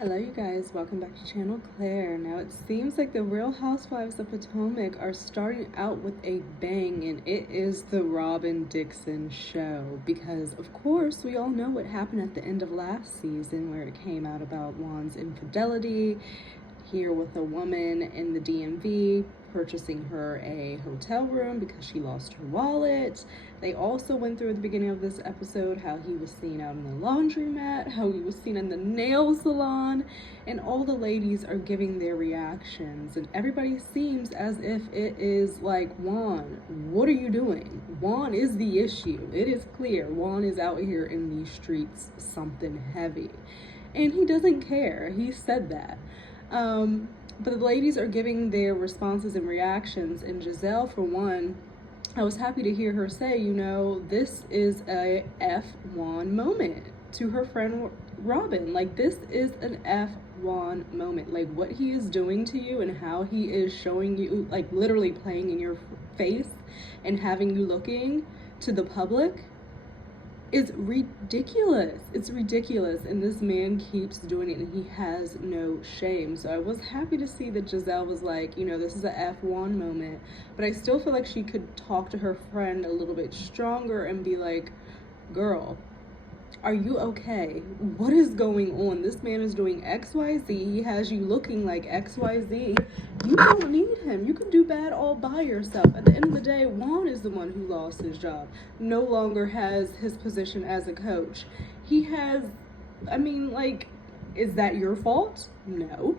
Hello you guys, welcome back to Channel Claire. Now it seems like the Real Housewives of Potomac are starting out with a bang, and it is the Robyn Dixon show, because of course we all know what happened at the end of last season where it came out about Juan's infidelity here with a woman in the DMV purchasing her a hotel room because she lost her wallet. They also went through at the beginning of this episode how he was seen out in the laundromat, how he was seen in the nail salon, and all the ladies are giving their reactions, and everybody seems as if it is like, Juan, what are you doing? Juan is the issue. It is clear Juan is out here in these streets something heavy, and he doesn't care. He said that. But the ladies are giving their responses and reactions, and Giselle, for one, I was happy to hear her say, this is a F1 moment to her friend Robyn. Like, this is an F1 moment. Like, what he is doing to you and how he is showing you, like, literally playing in your face and having you looking to the public is ridiculous. It's ridiculous, and this man keeps doing it, and he has no shame. So I was happy to see that Giselle was like, this is a F1 moment, but I still feel like she could talk to her friend a little bit stronger and be like, girl, are you okay? What is going on? This man is doing XYZ. He has you looking like XYZ. You don't need him. You can do bad all by yourself. At the end of the day, Juan is the one who lost his job. No longer has his position as a coach. He has, is that your fault? No.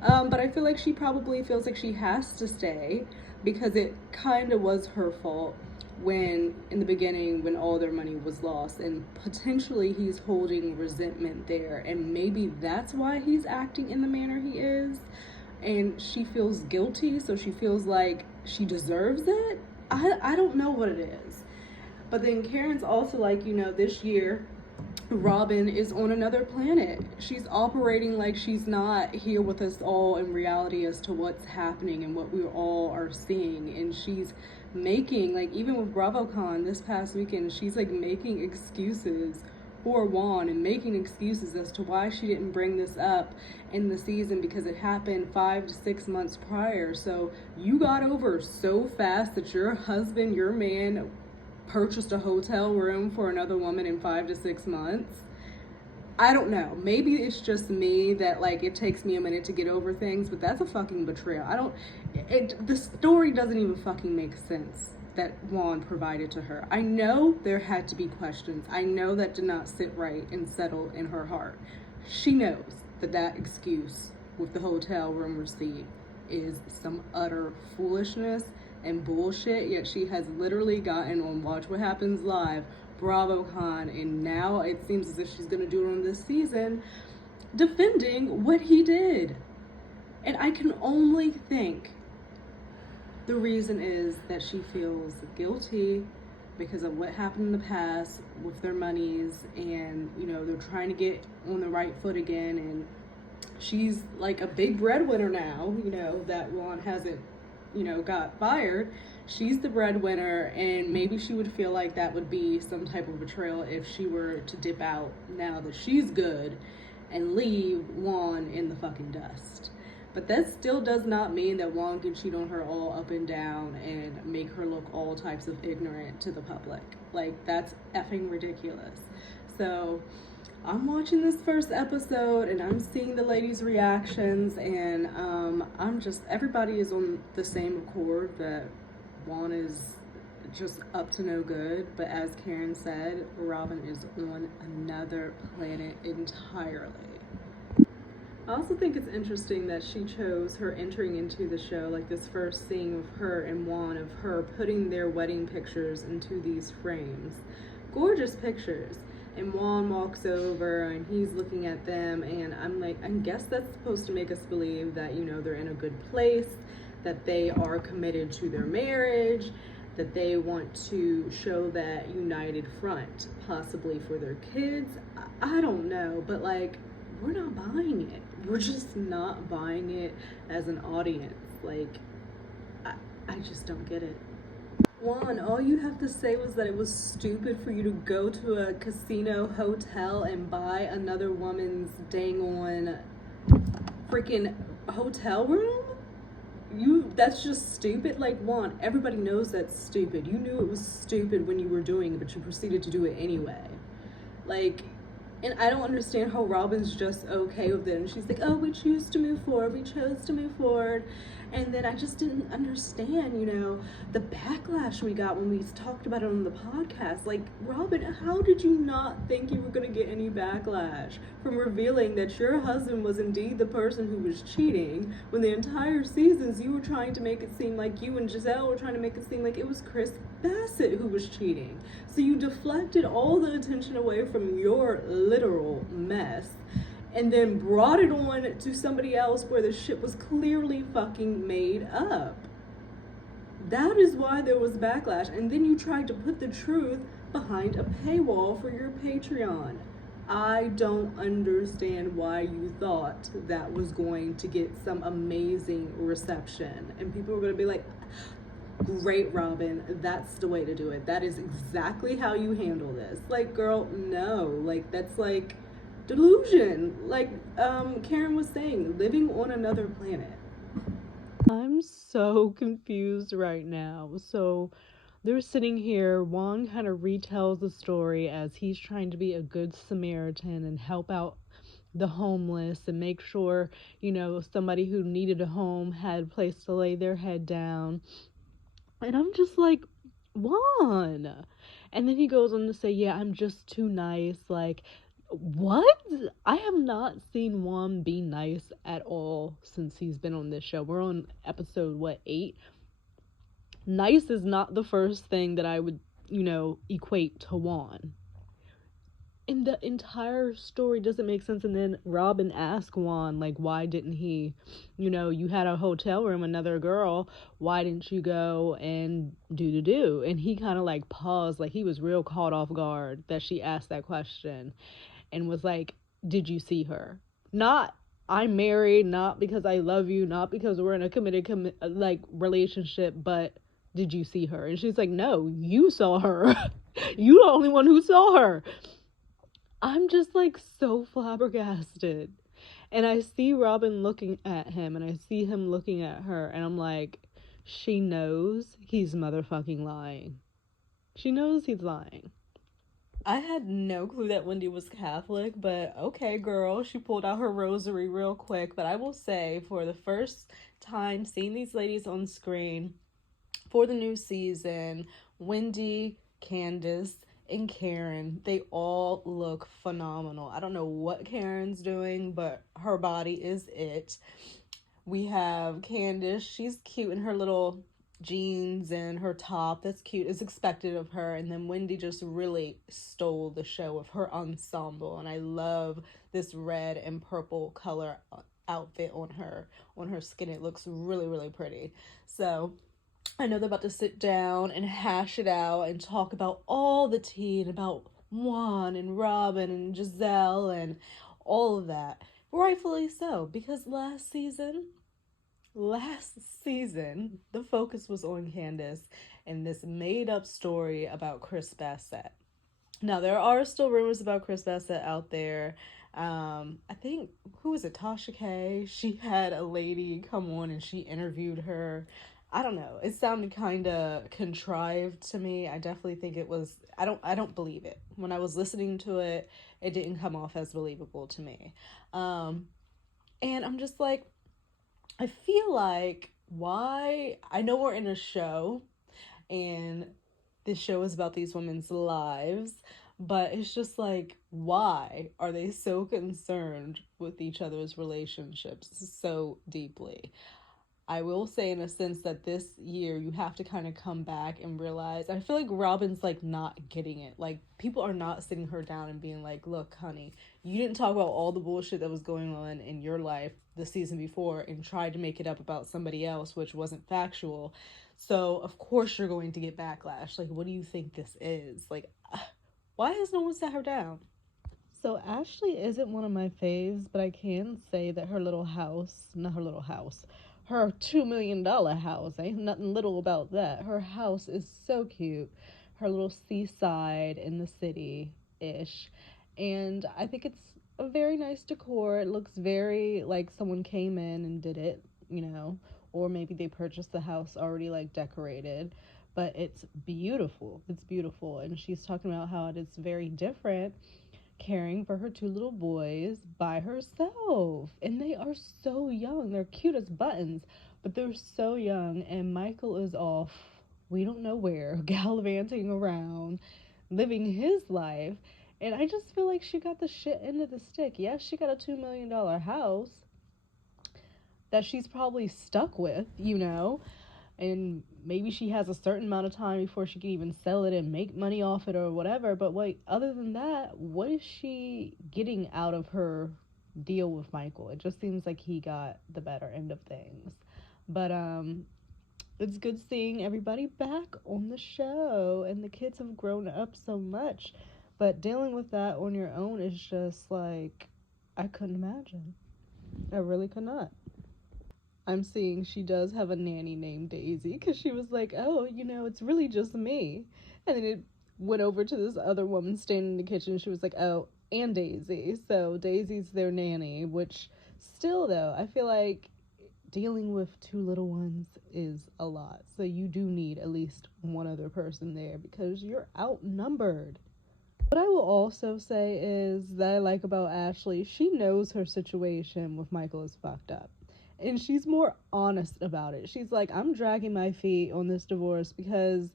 But I feel like she probably feels like she has to stay because it kind of was her fault when in the beginning when all their money was lost, and potentially he's holding resentment there, and maybe that's why he's acting in the manner he is, and she feels guilty, so she feels like she deserves it. I don't know what it is. But then Karen's also like, this year Robyn is on another planet. She's operating like she's not here with us all in reality as to what's happening and what we all are seeing. And she's making, like, even with BravoCon this past weekend, she's like making excuses for Juan and making excuses as to why she didn't bring this up in the season because it happened 5 to 6 months prior. So you got over so fast that your husband, your man, purchased a hotel room for another woman in 5 to 6 months. I don't know. Maybe it's just me that, like, it takes me a minute to get over things, but that's a fucking betrayal. The story doesn't even fucking make sense that Juan provided to her. I know there had to be questions. I know that did not sit right and settle in her heart. She knows that excuse with the hotel room receipt is some utter foolishness and bullshit, yet she has literally gotten on Watch What Happens Live, BravoCon, and now it seems as if she's gonna do it on this season, defending what he did. And I can only think the reason is that she feels guilty because of what happened in the past with their monies, and they're trying to get on the right foot again, and she's like a big breadwinner now, that Juan hasn't got fired. She's the breadwinner, and maybe she would feel like that would be some type of betrayal if she were to dip out now that she's good and leave Juan in the fucking dust. But that still does not mean that Juan can cheat on her all up and down and make her look all types of ignorant to the public. Like, that's effing ridiculous. So I'm watching this first episode and I'm seeing the ladies' reactions, and everybody is on the same accord that Juan is just up to no good. But as Karen said, Robyn is on another planet entirely. I also think it's interesting that she chose her entering into the show, like this first scene of her and Juan, of her putting their wedding pictures into these frames. Gorgeous pictures. And Juan walks over and he's looking at them, and I'm like, I guess that's supposed to make us believe that, they're in a good place, that they are committed to their marriage, that they want to show that united front, possibly for their kids. I don't know, but like, we're not buying it. We're just not buying it as an audience. Like, I just don't get it. Juan, all you have to say was that it was stupid for you to go to a casino hotel and buy another woman's dang on freaking hotel room? That's just stupid. Like, Juan, everybody knows that's stupid. You knew it was stupid when you were doing it, but you proceeded to do it anyway. Like, and I don't understand how Robyn's just okay with it. And she's like, oh, we choose to move forward. We chose to move forward. And then I just didn't understand, the backlash we got when we talked about it on the podcast. Like, Robyn, how did you not think you were going to get any backlash from revealing that your husband was indeed the person who was cheating, when the entire seasons you were trying to make it seem like you and Giselle were trying to make it seem like it was Chris Bassett who was cheating? So you deflected all the attention away from your literal mess and then brought it on to somebody else where the shit was clearly fucking made up. That is why there was backlash. And then you tried to put the truth behind a paywall for your Patreon. I don't understand why you thought that was going to get some amazing reception. And people were going to be like, great, Robyn, that's the way to do it. That is exactly how you handle this. Like, girl, no. Like, that's like delusion. Like Karen was saying, living on another planet. I'm so confused right now. So they're sitting here, Juan kind of retells the story as he's trying to be a good Samaritan and help out the homeless and make sure, somebody who needed a home had a place to lay their head down. And I'm just like, Juan. And then he goes on to say, yeah, I'm just too nice. Like, what? I have not seen Juan be nice at all since he's been on this show. We're on episode, 8? Nice is not the first thing that I would, equate to Juan. And the entire story doesn't make sense. And then Robyn asked Juan, like, why didn't he, you had a hotel room, another girl, why didn't you go and do? And he kind of like paused, like he was real caught off guard that she asked that question, and was like, did you see her? Not, I'm married, not because I love you, not because we're in a committed relationship, but did you see her? And she's like, no, you saw her. You the only one who saw her. I'm just like so flabbergasted. And I see Robyn looking at him and I see him looking at her, and I'm like, she knows he's motherfucking lying. She knows he's lying. I had no clue that Wendy was Catholic, but okay, girl. She pulled out her rosary real quick. But I will say, for the first time seeing these ladies on screen for the new season, Wendy, Candace, and Karen, they all look phenomenal. I don't know what Karen's doing, but her body is it. We have Candace. She's cute in her little jeans and her top. That's cute. It's expected of her. And then Wendy just really stole the show with her ensemble. And I love this red and purple color outfit on her skin. It looks really, really pretty. So I know they're about to sit down and hash it out and talk about all the tea and about Juan and Robyn and Giselle and all of that. Rightfully so, because last season, the focus was on Candace and this made-up story about Chris Bassett. Now, there are still rumors about Chris Bassett out there. I think, who was it, Tasha K? She had a lady come on and she interviewed her. I don't know. It sounded kind of contrived to me. I definitely think it was. I don't believe it. When I was listening to it, it didn't come off as believable to me. And I'm just like, I feel like, why? I know we're in a show, and this show is about these women's lives, but it's just like, why are they so concerned with each other's relationships so deeply? I will say, in a sense, that this year you have to kind of come back and realize, I feel like Robyn's like not getting it. Like, people are not sitting her down and being like, look, honey, you didn't talk about all the bullshit that was going on in your life the season before and tried to make it up about somebody else, which wasn't factual. So of course you're going to get backlash. Like, what do you think this is? Like, why has no one sat her down? So Ashley isn't one of my faves, but I can say that her $2 million house, ain't nothing little about that. Her house is so cute. Her little seaside in the city-ish. And I think it's a very nice decor. It looks very like someone came in and did it, or maybe they purchased the house already like decorated. But it's beautiful. It's beautiful. And she's talking about how it is very different caring for her two little boys by herself. And they are so young. They're cute as buttons, but they're so young. And Michael is off, we don't know where, gallivanting around, living his life. And I just feel like she got the shit end of the stick. Yes, she got a $2 million house that she's probably stuck with, and maybe she has a certain amount of time before she can even sell it and make money off it or whatever. But other than that, what is she getting out of her deal with Michael? It just seems like he got the better end of things. But it's good seeing everybody back on the show, and the kids have grown up so much. But dealing with that on your own is just like, I couldn't imagine. I really could not. I'm seeing she does have a nanny named Daisy, because she was like, oh, it's really just me. And then it went over to this other woman standing in the kitchen. She was like, oh, and Daisy. So Daisy's their nanny, which still, though, I feel like dealing with two little ones is a lot. So you do need at least one other person there because you're outnumbered. What I will also say is that I like about Ashley, she knows her situation with Michael is fucked up. And she's more honest about it. She's like, I'm dragging my feet on this divorce because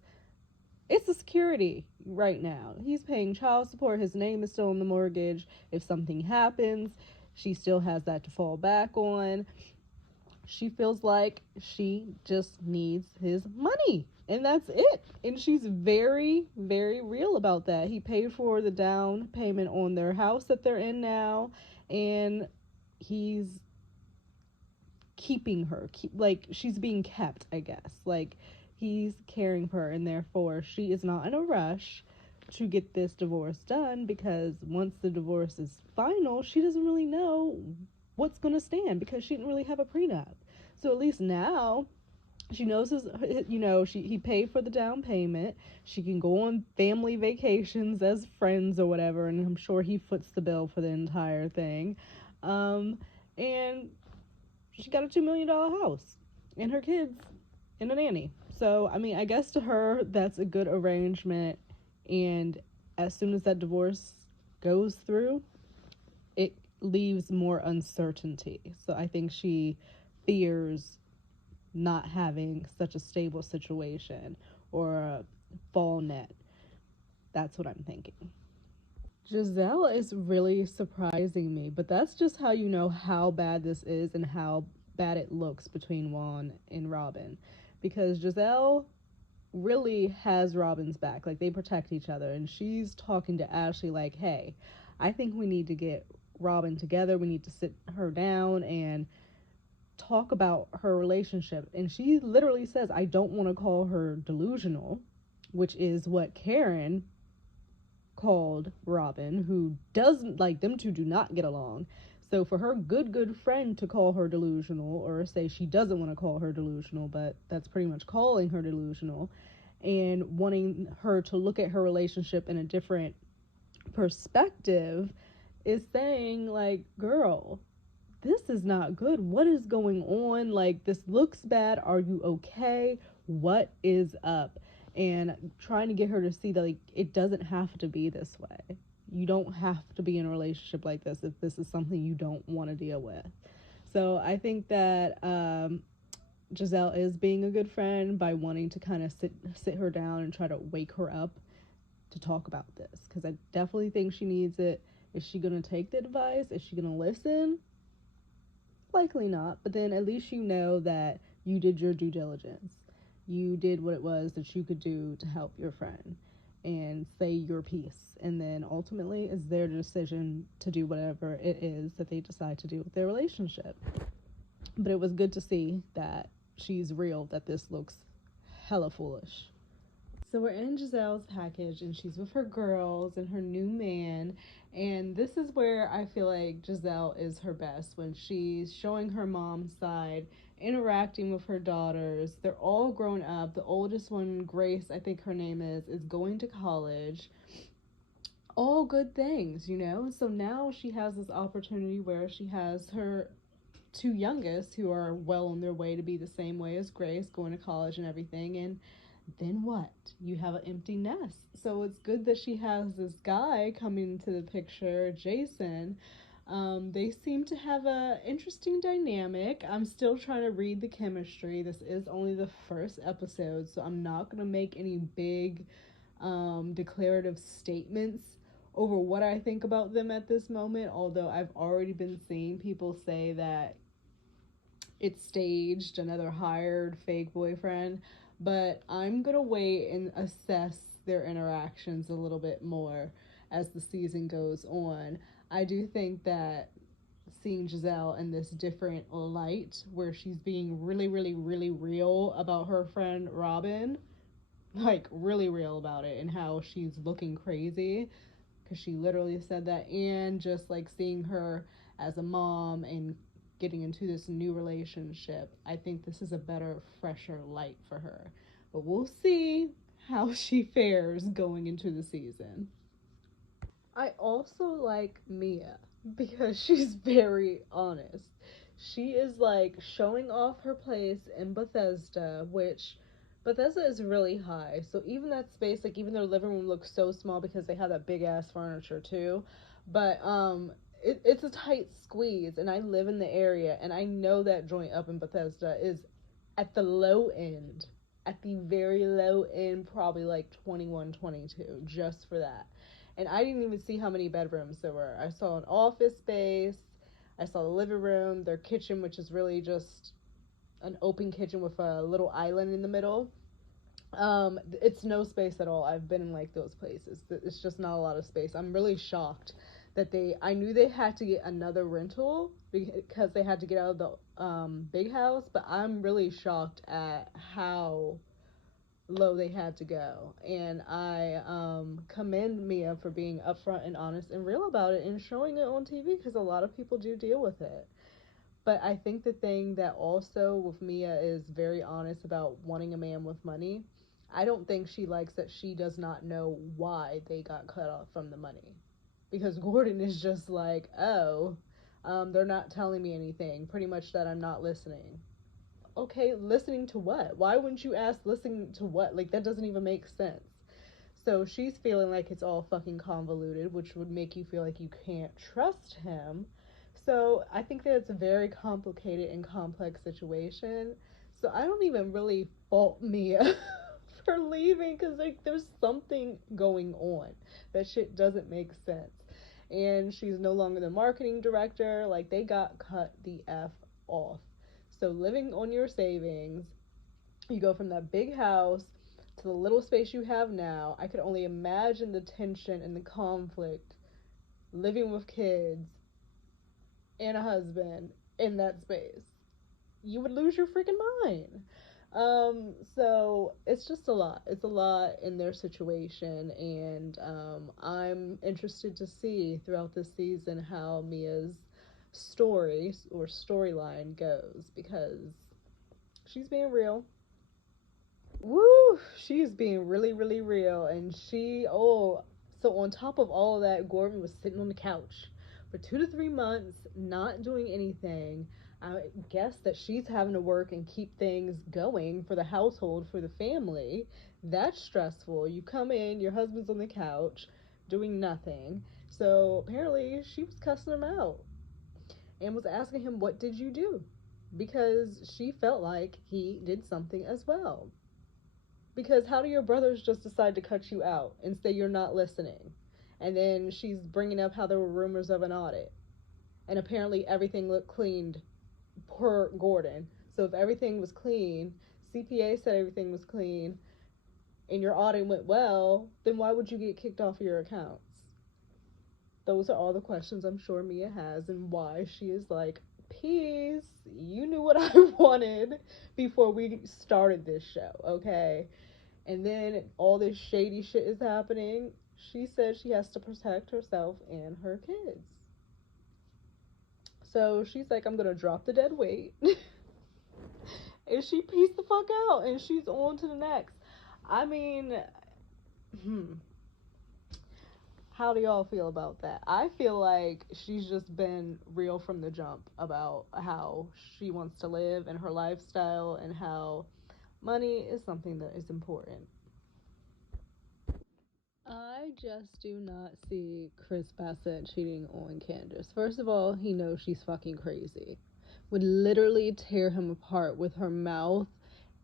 it's a security right now. He's paying child support. His name is still on the mortgage. If something happens, she still has that to fall back on. She feels like she just needs his money. And that's it. And she's very, very real about that. He paid for the down payment on their house that they're in now. And he's keeping her, she's being kept, I guess. Like, he's caring for her, and therefore she is not in a rush to get this divorce done, because once the divorce is final, she doesn't really know what's going to stand, because she didn't really have a prenup. So at least now she knows he paid for the down payment. She can go on family vacations as friends or whatever, and I'm sure he foots the bill for the entire thing. And she got a $2 million house and her kids and a nanny. So, I mean, I guess to her, that's a good arrangement. And as soon as that divorce goes through, it leaves more uncertainty. So I think she fears not having such a stable situation or a fall net. That's what I'm thinking. Giselle is really surprising me, but that's just how you know how bad this is and how bad it looks between Juan and Robyn, because Giselle really has Robyn's back. Like, they protect each other, and she's talking to Ashley like, hey, I think we need to get Robyn together. We need to sit her down and talk about her relationship. And she literally says, I don't want to call her delusional, which is what Karen called Robyn, who doesn't, like, them two do not get along. So for her good friend to call her delusional, or say she doesn't want to call her delusional, but that's pretty much calling her delusional, and wanting her to look at her relationship in a different perspective, is saying, like, girl, this is not good. What is going on? Like, this looks bad. Are you okay? What is up? And trying to get her to see that, like, it doesn't have to be this way. You don't have to be in a relationship like this if this is something you don't want to deal with. So I think that Giselle is being a good friend by wanting to kind of sit her down and try to wake her up to talk about this, because I definitely think she needs it. Is she going to take the advice? Is she going to listen? Likely not, but then at least you know that you did your due diligence. You did what it was that you could do to help your friend and say your piece. And then ultimately it's their decision to do whatever it is that they decide to do with their relationship. But it was good to see that she's real, that this looks hella foolish. So we're in Giselle's package, and she's with her girls and her new man. And this is where I feel like Giselle is her best, when she's showing her mom's side, interacting with her daughters. They're all grown up. The oldest one, Grace, I think her name is going to college. all good things, you know? So now she has this opportunity where she has her two youngest who are well on their way to be the same way as Grace, going to college and everything. And then what? You have an empty nest. So it's good that she has this guy coming into the picture, Jason. They seem to have a interesting dynamic. I'm still trying to read the chemistry. This is only the first episode, so I'm not going to make any big declarative statements over what I think about them at this moment, although I've already been seeing people say that it's staged, another hired fake boyfriend. But I'm gonna wait and assess their interactions a little bit more as the season goes on. I do think that seeing Giselle in this different light where she's being really, really, really real about her friend Robyn, like really real about it, and how she's looking crazy because she literally said that, and just like seeing her as a mom and getting into this new relationship, I think this is a better, fresher light for her. But we'll see how she fares going into the season. I also like Mia because she's very honest. She is like showing off her place in Bethesda, which Bethesda is really high. So even that space, like even their living room looks so small because they have that big ass furniture too. But it's a tight squeeze, and I live in the area, and I know that joint up in Bethesda is at the low end, at the very low end, probably like 21, 22, just for that. And I didn't even see how many bedrooms there were. I saw an office space, I saw the living room, their kitchen, which is really just an open kitchen with a little island in the middle. It's no space at all. I've been in like those places. It's just not a lot of space. I'm really shocked that I knew they had to get another rental because they had to get out of the big house, but I'm really shocked at how low they had to go. And I commend Mia for being upfront and honest and real about it and showing it on TV, because a lot of people do deal with it. But I think the thing that also with Mia is very honest about wanting a man with money. I don't think she likes that she does not know why they got cut off from the money. Because Gordon is just like, oh, they're not telling me anything. Pretty much that I'm not listening. Okay, listening to what? Why wouldn't you ask listening to what? Like, that doesn't even make sense. So she's feeling like it's all fucking convoluted, which would make you feel like you can't trust him. So I think that it's a very complicated and complex situation. So I don't even really fault Mia for leaving, because like there's something going on. That shit doesn't make sense. And she's no longer the marketing director. Like, they got cut the F off. So living on your savings, you go from that big house to the little space you have now. I could only imagine the tension and the conflict living with kids and a husband in that space. You would lose your freaking mind. So it's just a lot. It's a lot in their situation, and I'm interested to see throughout this season how Mia's storyline goes, because she's being real. Woo! She's being really, really real, and so on top of all of that, Gordon was sitting on the couch for 2 to 3 months, not doing anything. I guess that she's having to work and keep things going for the household, for the family. That's stressful. You come in, your husband's on the couch doing nothing. So apparently she was cussing him out and was asking him, what did you do? Because she felt like he did something as well. Because how do your brothers just decide to cut you out and say you're not listening? And then she's bringing up how there were rumors of an audit. And apparently everything looked cleaned per Gordon. So if everything was clean, CPA said everything was clean, and your audit went well, then why would you get kicked off of your accounts? Those are all the questions I'm sure Mia has, and why she is like, peace, you knew what I wanted before we started this show, okay? And then all this shady shit is happening. She says she has to protect herself and her kids. So she's like, I'm gonna drop the dead weight. And she peaced the fuck out, and she's on to the next. I mean, How do y'all feel about that? I feel like she's just been real from the jump about how she wants to live and her lifestyle and how money is something that is important. I just do not see Chris Bassett cheating on Candace. First of all, he knows she's fucking crazy. Would literally tear him apart with her mouth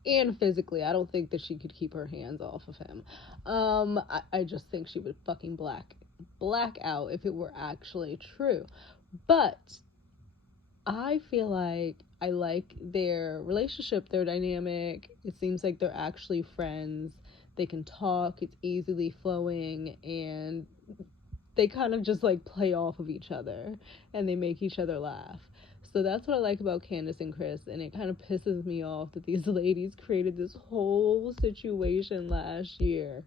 and physically. I don't think that she could keep her hands off of him. I just think she would fucking black out if it were actually true. But I feel like I like their relationship, their dynamic. It seems like they're actually friends. They can talk, it's easily flowing, and they kind of just like play off of each other and they make each other laugh. So that's what I like about Candace and Chris, and it kind of pisses me off that these ladies created this whole situation last year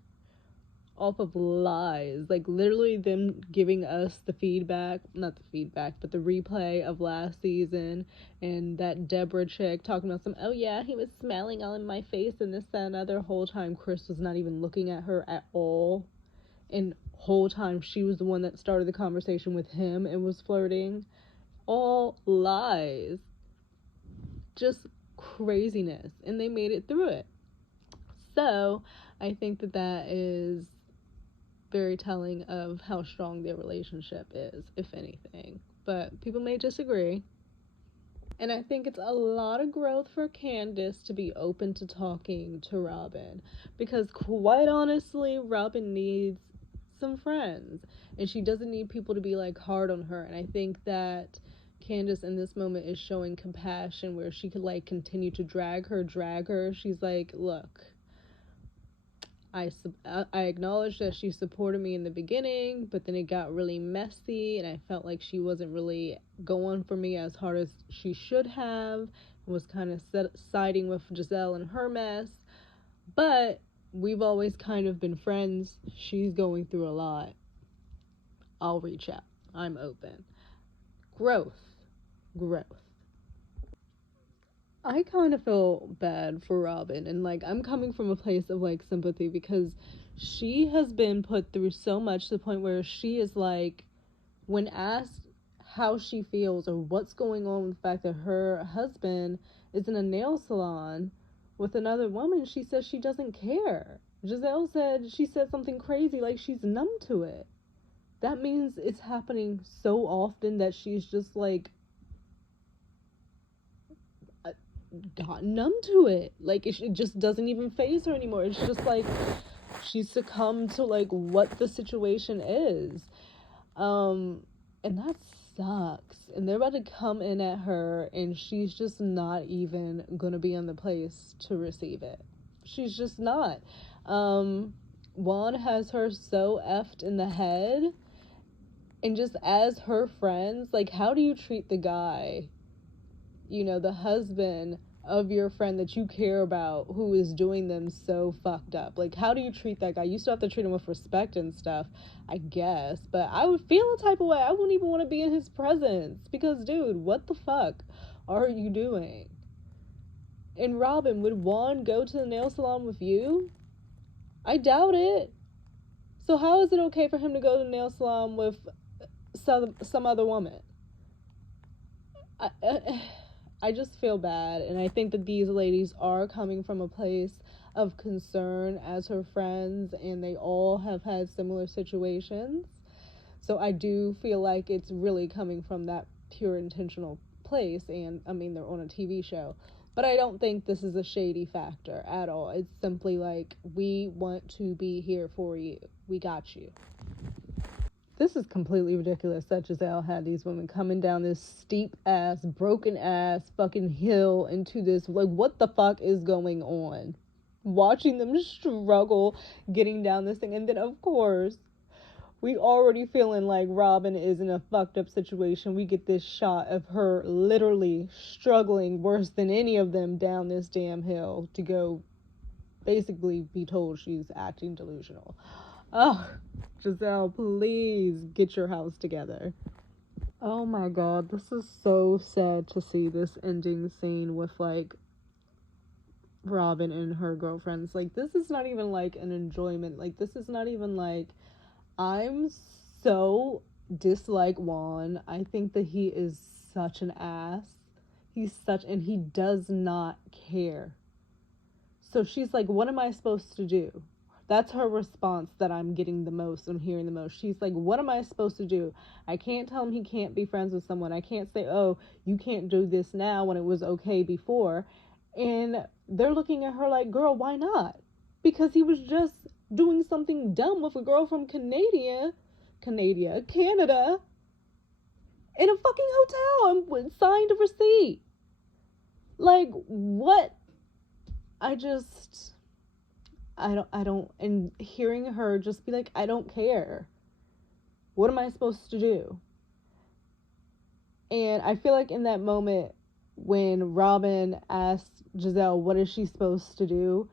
off of lies. Like literally them giving us the feedback, not the feedback, but the replay of last season, and that Deborah chick talking about some, oh yeah, he was smiling all in my face and this, that, and other. Whole time Chris was not even looking at her at all. And whole time she was the one that started the conversation with him and was flirting. All lies. Just craziness. And they made it through it. So I think that that is very telling of how strong their relationship is, if anything. But people may disagree. And I think it's a lot of growth for Candace to be open to talking to Robyn. Because quite honestly, Robyn needs some friends. And she doesn't need people to be like hard on her. And I think that Candace in this moment is showing compassion where she could like continue to drag her. She's like, look, I acknowledge that she supported me in the beginning, but then it got really messy and I felt like she wasn't really going for me as hard as she should have, was kind of siding with Giselle and her mess. But we've always kind of been friends. She's going through a lot. I'll reach out. I'm open. Growth. I kind of feel bad for Robyn, and like I'm coming from a place of like sympathy because she has been put through so much to the point where she is like, when asked how she feels or what's going on with the fact that her husband is in a nail salon with another woman, she says she doesn't care. Giselle said she said something crazy like she's numb to it. That means it's happening so often that she's just like gotten numb to it. Like it just doesn't even faze her anymore. It's just like she's succumbed to like what the situation is. And that sucks. And they're about to come in at her and she's just not even gonna be in the place to receive it. She's just not. Juan has her so effed in the head. And just as her friends, like, how do you treat the guy, you know, the husband of your friend that you care about who is doing them so fucked up? Like, how do you treat that guy? You still have to treat him with respect and stuff, I guess, but I would feel a type of way. I wouldn't even want to be in his presence because, dude, what the fuck are you doing? And Robyn, would Juan go to the nail salon with you? I doubt it. So how is it okay for him to go to the nail salon with some other woman? I just feel bad, and I think that these ladies are coming from a place of concern as her friends, and they all have had similar situations. So I do feel like it's really coming from that pure intentional place, and I mean, they're on a TV show. But I don't think this is a shady factor at all. It's simply like, we want to be here for you. We got you. This is completely ridiculous that Giselle had these women coming down this steep ass, broken ass fucking hill into this, like, what the fuck is going on? Watching them struggle getting down this thing. And then, of course, we already feeling like Robyn is in a fucked up situation. We get this shot of her literally struggling worse than any of them down this damn hill to go basically be told she's acting delusional. Oh, Giselle, please get your house together. Oh my god, this is so sad to see this ending scene with like Robyn and her girlfriends. Like, this is not even like an enjoyment. Like, this is not even like I'm so dislike Juan. I think that he is such an ass. And he does not care. So she's like, what am I supposed to do? That's her response that I'm getting the most and hearing the most. She's like, what am I supposed to do? I can't tell him he can't be friends with someone. I can't say, oh, you can't do this now when it was okay before. And they're looking at her like, girl, why not? Because he was just doing something dumb with a girl from Canada, in a fucking hotel and signed a receipt. Like, what? I don't, and hearing her just be like, I don't care. What am I supposed to do? And I feel like in that moment when Robyn asked Giselle, what is she supposed to do?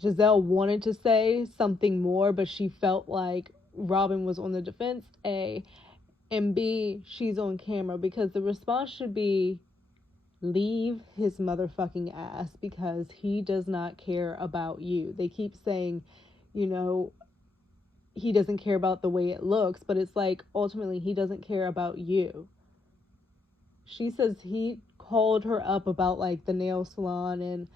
Giselle wanted to say something more, but she felt like Robyn was on the defense, A, and B, she's on camera, because the response should be, leave his motherfucking ass, because he does not care about you. They keep saying, he doesn't care about the way it looks, but it's like, ultimately, he doesn't care about you. She says he called her up about, like, the nail salon and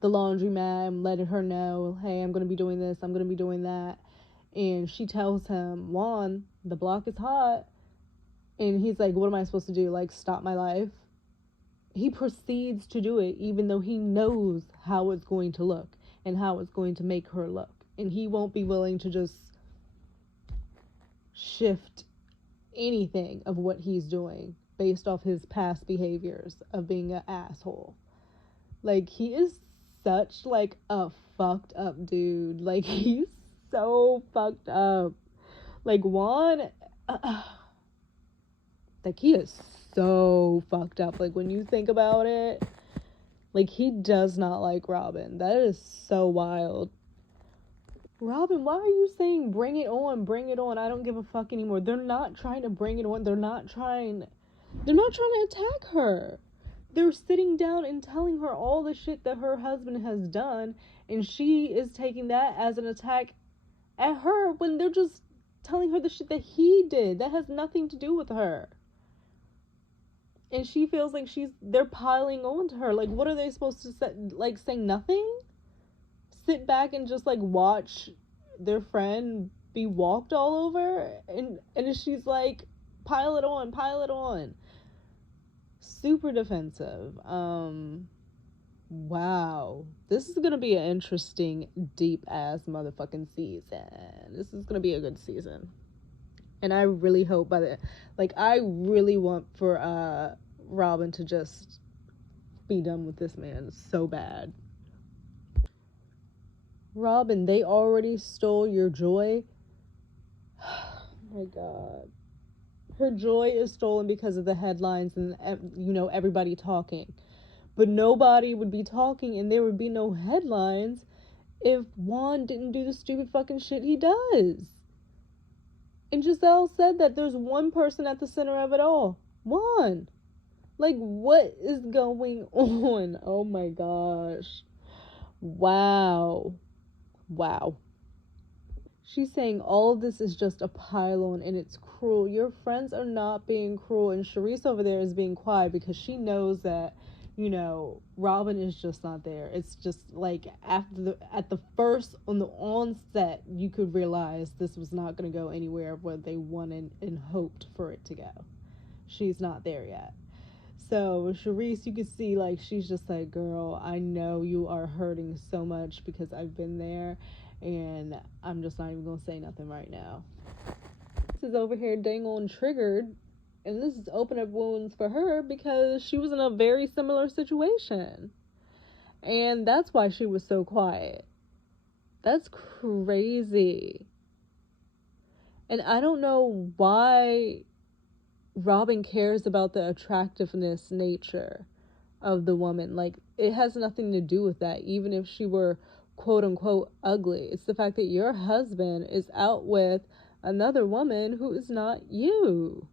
the laundromat and letting her know, hey, I'm going to be doing this, I'm going to be doing that. And she tells him, Juan, the block is hot. And he's like, what am I supposed to do? Like, stop my life? He proceeds to do it, even though he knows how it's going to look and how it's going to make her look. And he won't be willing to just shift anything of what he's doing based off his past behaviors of being an asshole. Like, he is such, like, a fucked up dude. Like, he's so fucked up. Like, Juan, like, he is so fucked up. Like, when you think about it, like, he does not like Robyn. That is so wild. Robyn, why are you saying bring it on? I don't give a fuck anymore. They're not trying to bring it on. They're not trying to attack her. They're sitting down and telling her all the shit that her husband has done, and she is taking that as an attack at her when they're just telling her the shit that he did. That has nothing to do with her. And she feels like they're piling on to her. Like, what are they supposed to say? Like, say nothing? Sit back and just, like, watch their friend be walked all over? And she's like, pile it on. Super defensive. Wow. This is gonna be an interesting, deep-ass motherfucking season. This is gonna be a good season. And I really hope I really want for Robyn to just be done with this man so bad. Robyn, they already stole your joy. Oh my God. Her joy is stolen because of the headlines and, everybody talking. But nobody would be talking and there would be no headlines if Juan didn't do the stupid fucking shit he does. And Giselle said that there's one person at the center of it all. Juan. Like, what is going on? Oh my gosh. Wow. She's saying all of this is just a pile-on and it's cruel. Your friends are not being cruel. And Charisse over there is being quiet because she knows that, Robyn is just not there. It's just like at the first, on the onset, you could realize this was not going to go anywhere where they wanted and hoped for it to go. She's not there yet. So Charisse, you can see, like, she's just like, girl, I know you are hurting so much because I've been there, and I'm just not even going to say nothing right now. This is over here dang on triggered, and this is open up wounds for her because she was in a very similar situation. And that's why she was so quiet. That's crazy. And I don't know why Robyn cares about the attractiveness nature of the woman. Like, it has nothing to do with that, even if she were quote unquote ugly. It's the fact that your husband is out with another woman who is not you.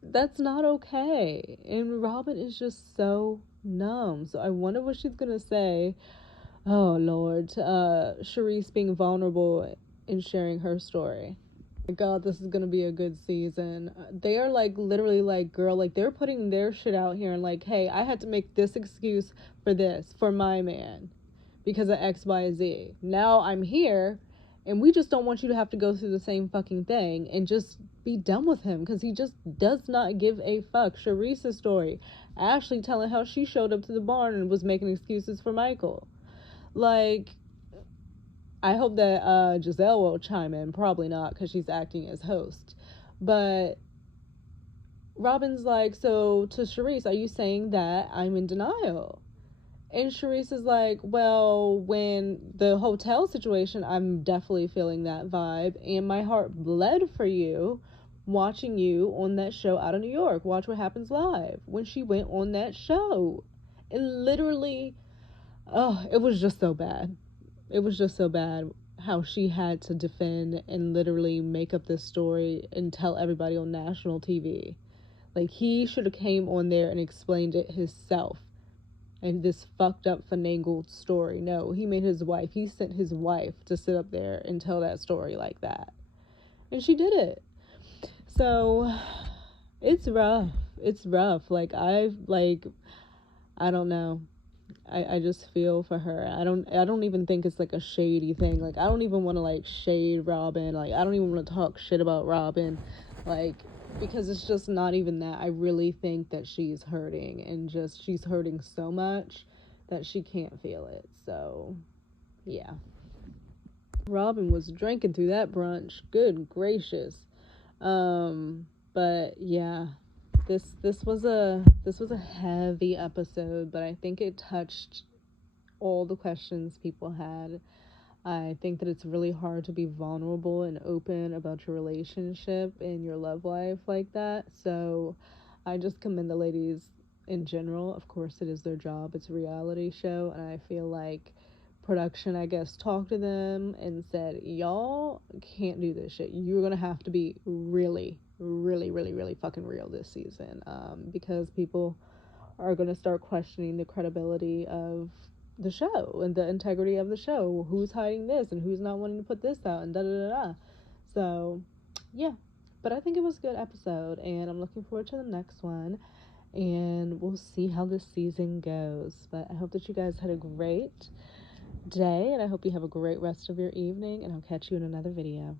That's not okay. And Robyn is just so numb. So I wonder what she's gonna say Oh Lord, Charisse being vulnerable and sharing her story. God, this is gonna be a good season. They are like literally like, girl, like they're putting their shit out here and like, hey, I had to make this excuse for this for my man because of X, Y, Z. Now I'm here, and we just don't want you to have to go through the same fucking thing, and just be done with him because he just does not give a fuck. Charisse's story, Ashley telling how she showed up to the barn and was making excuses for Michael. Like, I hope that Giselle will chime in. Probably not, because she's acting as host. But Robyn's like, so to Charisse, are you saying that I'm in denial? And Charisse is like, well, when the hotel situation, I'm definitely feeling that vibe. And my heart bled for you watching you on that show out of New York. Watch What Happens Live. When she went on that show. And literally, oh, it was just so bad. It was just so bad how she had to defend and literally make up this story and tell everybody on national TV. Like, he should have came on there and explained it himself. And this fucked up finagled story. No, he sent his wife to sit up there and tell that story like that. And she did it. So it's rough. It's rough. Like, I don't know. I just feel for her. I don't even think it's like a shady thing. Like, I don't even want to like shade Robyn. Like, I don't even want to talk shit about Robyn. Like, because it's just not even that. I really think that she's hurting, and just she's hurting so much that she can't feel it. So yeah. Robyn was drinking through that brunch. Good gracious. But yeah, this was a heavy episode, but I think it touched all the questions people had. I think that it's really hard to be vulnerable and open about your relationship and your love life like that. So I just commend the ladies in general. Of course, it is their job. It's a reality show, and I feel like production, I guess, talked to them and said, y'all can't do this shit. You're gonna have to be really, really, really, really fucking real this season, because people are gonna start questioning the credibility of the show and the integrity of the show. Who's hiding this and who's not wanting to put this out and da da da da. So yeah, but I think it was a good episode, and I'm looking forward to the next one, and we'll see how this season goes. But I hope that you guys had a great day, and I hope you have a great rest of your evening, and I'll catch you in another video.